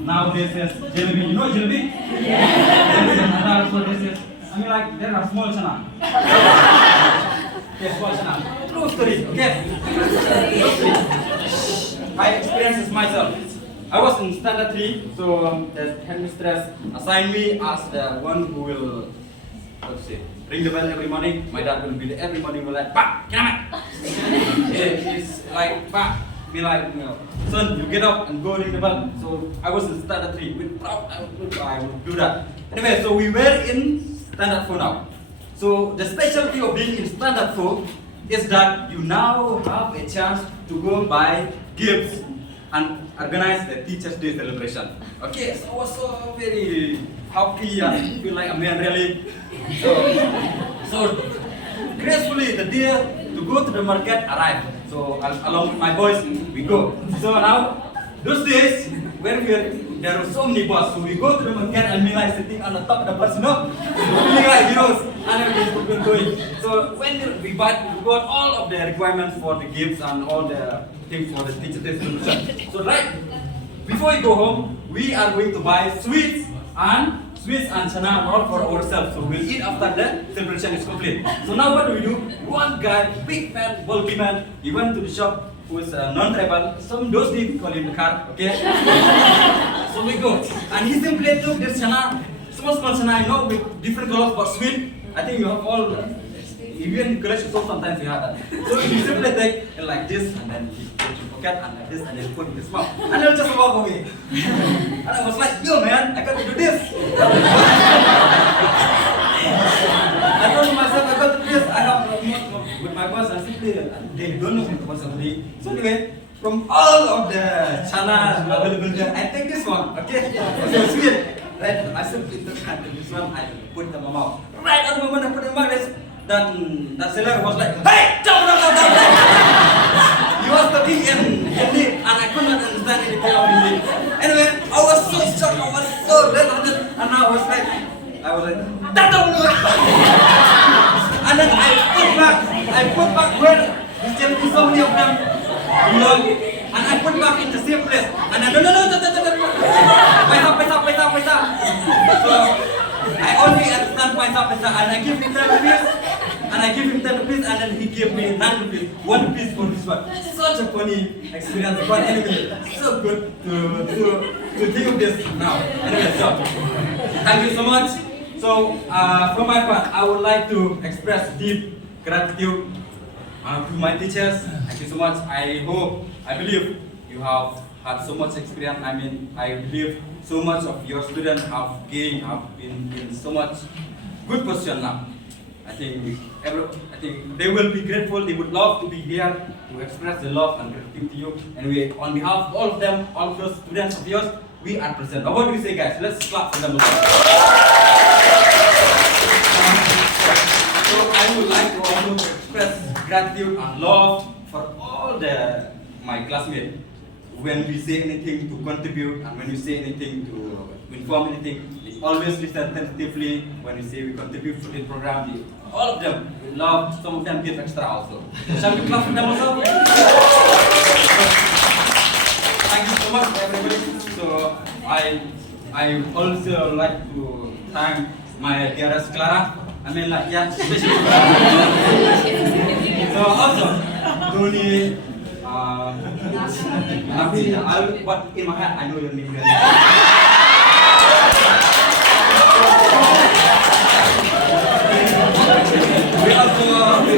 Now this is jalebi. You know jalebi? Yeah. And also this is, I mean like there are small chana. Okay, small chana. True story, okay? True story. I experienced this myself. I was in standard 3, so the headmistress assigned me as the one who will, let's say, ring the bell every morning. My dad will be there every morning, will like, "Pak, get up!" It's like, "Pak," be like, you know, "Son, you get up and go ring the bell." So I was in standard 3. With proud, I would do that. Anyway, so we were in standard 4 now. So the specialty of being in standard 4 is that you now have a chance to go buy gifts and organize the Teachers' Day celebration. Okay, so I was so very happy and feel like a man really. So gracefully the day to go to the market arrived. So along with my boys, we go. So now, those days, when there were so many bus, so we go to the market and we like sitting on the top of the bus, you know, feeling like heroes, and everything's been going. So when we got all of the requirements for the gifts and all the things for the Teachers' Day celebration. So right before we go home, we are going to buy sweets and chana all for ourselves. So we'll eat after the celebration is complete. So now what do? One guy, big man, bulky man, he went to the shop who is non-tribal. Some those days we call him the car, okay? So we go. And he simply took this chana, small chana, you know, with different colors but sweet. I think you have all, even collection store sometimes you have that. So he simply take it like this and then he put in pocket and like this and then put in his mouth. And then just walk away. And I was like, yo man, I got to do this. I told myself I got to do this. I have with my boss and simply they don't know what was happening. So anyway, from all of the chana available there, I take this one, okay? So sweet. Right, I simply took this one, I put it in my mouth. Right at the moment I put it in my mouth, that seller was like, "Hey, jump!" He was talking in Hindi and I could not understand anything of Hindi. Anyway, I was so shocked, I was so lighthearted, and I was like, and then I put back where he's telling me so many of them belong, and I put back in the same place, and I no, paisa. So I only understand paisa, and I give him 10 rupees, and then he gave me 9 rupees, 1 rupees for this one. Such a funny experience, but anyway, so good to think of this now. Anyway, so thank you so much. So from my part, I would like to express deep gratitude to my teachers. Thank you so much. I believe you have had so much experience. I mean, I believe so much of your students have been in so much good position now. I think they will be grateful. They would love to be here to express the love and gratitude to you. Anyway, on behalf of all of them, all of those students of yours, we are present. Now, what do you say, guys? Let's clap for them. So I would like to also express gratitude and love for all my classmates. When we say anything to contribute and when we say anything to inform anything, they always listen attentively. When we say we contribute to the program, all of them we love. Some of them give extra also. Shall we clap for them also? Thank you so much, everybody. So I also like to thank my dearest Clara. I mean, like, yeah, especially Clara. So also, Tony. But in my head, I know your name. We also we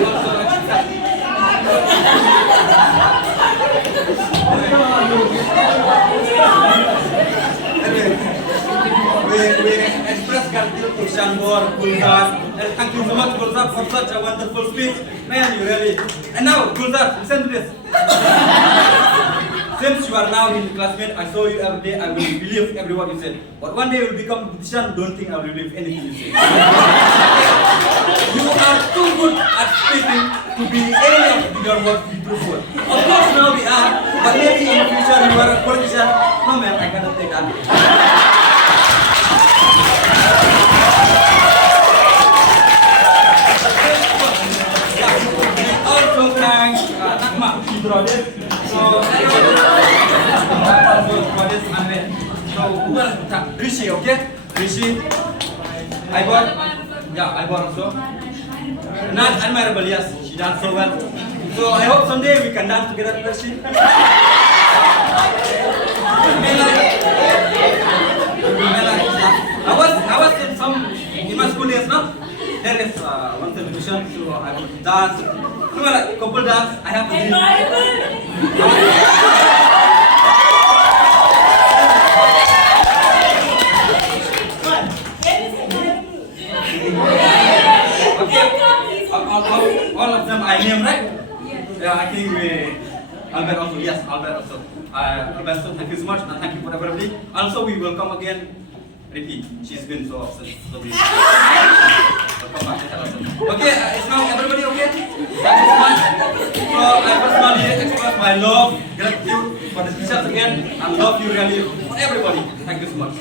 express gratitude to Shangor, Gulzar, and thank you so much, Gulzar, for such a wonderful speech. Man, you really. And now, Gulzar, listen to this. Since you are now in classmate, I saw you every day, I will believe every word you said. But one day you will become a politician, don't think I will believe anything you say. You are too good at speaking to be any of your words be truthful. Of course now we are, but maybe in the future you are a politician. No man, I cannot take that. Also thank Nakma, she brought it. So I also brought this and So who will start? Rishi, okay? Rishi. I bought. Yeah, I bought also. Not admirable, yes. She danced so well. So I hope someday we can dance together, Rishi. I was in my school days, no? There is one television, so I would dance. You know, like couple dance. I have to do. Okay, all of them I name, right? Yeah, I think Albert also. Yes, Albert also. Albert, so thank you so much, and thank you for everybody. Also, we will come again. Repeat. She's been so obsessed. So we welcome back to her also. Okay, is now everybody okay? Thank you so much. So I personally express my love, gratitude for the teachers again, and love you really for everybody. Thank you so much.